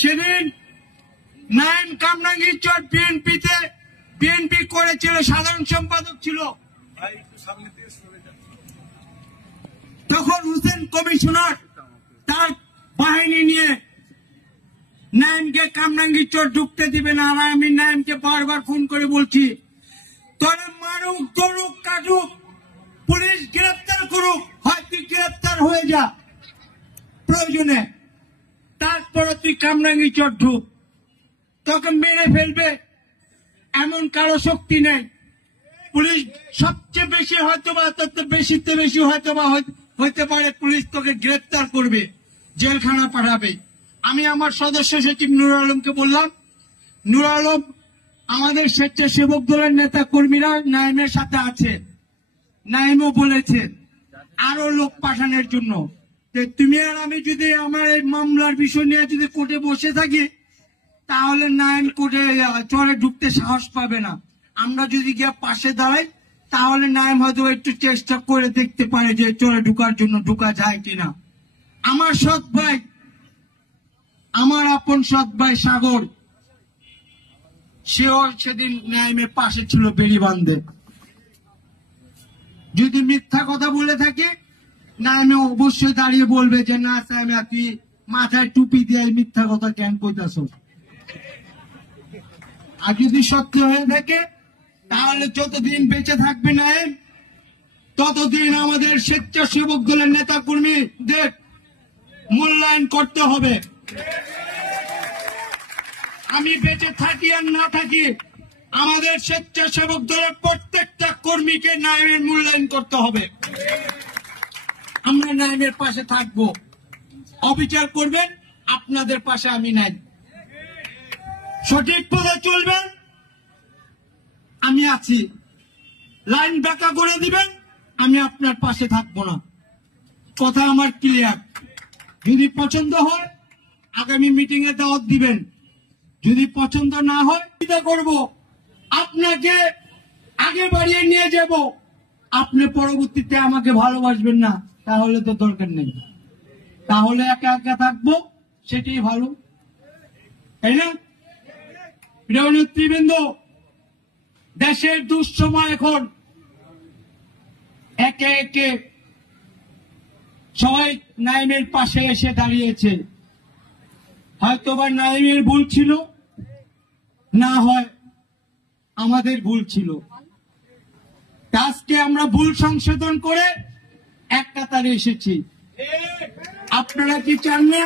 সেদিন নারায়ণ কামরাঙ্গীরচর বিএনপি করেছিল, সাধারণ সম্পাদক ছিল। তখন হোসেন কমিশনার তার বাহিনী নিয়ে নারায়ণকে কামরাঙ্গীরচর ঢুকতে দিবে না। আর আমি নারায়ণকে বারবার ফোন করে বলছি, তোরা মারুক, দৌড়ুক, কাটুক, পুলিশ গ্রেপ্তার করুক, হয়তো গ্রেপ্তার হয়ে যা প্রয়োজনে, তারপরে তুই কামরাঙ্গীরচর ঢুক। তোকে মেরে ফেলবে এমন কারো শক্তি নেই। পুলিশ সবচেয়ে বেশি হয়তোবা, বেশিতে বেশি হয়তোবা হইতে পারে পুলিশ তোকে গ্রেপ্তার করবে, জেলখানা পাঠাবে। আমি আমার সদস্য সচিব নুর আলমকে বললাম, নুর আলম আমাদের স্বেচ্ছাসেবক দলের নেতা কর্মীরা নাইমের সাথে আছে, নাইমও বলেছে আরো লোক পাঠানোর জন্য। তুমি আর আমি যদি আমার এই মামলার বিষয় নিয়ে যদি কোর্টে বসে থাকি, তাহলে নাইম কোর্টে চরে ঢুকতে সাহস পাবে না। আমরা যদি গিয়ে পাশে দাঁড়াই, তাহলে নাইম হয়তো একটু চেষ্টা করে দেখতে পারে যে চরে ঢুকার জন্য ঢুকা যায় কিনা। আমার সৎ ভাই, আমার আপন সৎ ভাই সাগর, সেও সেদিন নাইমের পাশে ছিল বেড়ি বান্ধে। যদি মিথ্যা কথা বলে থাকে, নাইমে অবশ্যই দাঁড়িয়ে বলবে যে না সাইমা, তুই মাথায় টুপি দিয়ে মিথ্যা কথা কেন কইতাছ। আর যদি সত্যি হয়ে থাকে, তাহলে যতদিন বেঁচে থাকবে নাইম, ততদিন আমাদের স্বেচ্ছাসেবক দলের নেতা কর্মীদের মূল্যায়ন করতে হবে। আমি বেঁচে থাকি আর না থাকি, আমাদের স্বেচ্ছাসেবক দলের প্রত্যেকটা কর্মীকে নাইমের মূল্যায়ন করতে হবে। আমরা নাইমের পাশে থাকবো। অবিচার করবেন, আপনাদের পাশে আমি নাই। সঠিক পথে চলবেন, আমি আছি। লাইন ব্যাখ্যা করে দিবেন, আমি আপনার পাশে থাকবো না। কথা আমার ক্লিয়ার। যদি পছন্দ হয়, আগামী মিটিং এ দাওয়াত দিবেন। যদি পছন্দ না হয়, চিন্তা করব, আপনাকে আগে বাড়িয়ে নিয়ে যাব। আপনি পরবর্তীতে আমাকে ভালোবাসবেন না, তাহলে তো দরকার নেই। তাহলে একা একা থাকবো, সেটাই ভালো, তাই না? প্রিয় নেতৃবৃন্দ, দেশের দুঃসময় এখন। একে একে সবাই নাইমের পাশে এসে দাঁড়িয়েছে। হয়তোবা নাইমের ভুল ছিল, না হয় আমাদের ভুল ছিল। আজকে আমরা ভুল সংশোধন করে এক কাতারে এসেছি। আপনারা কি চান না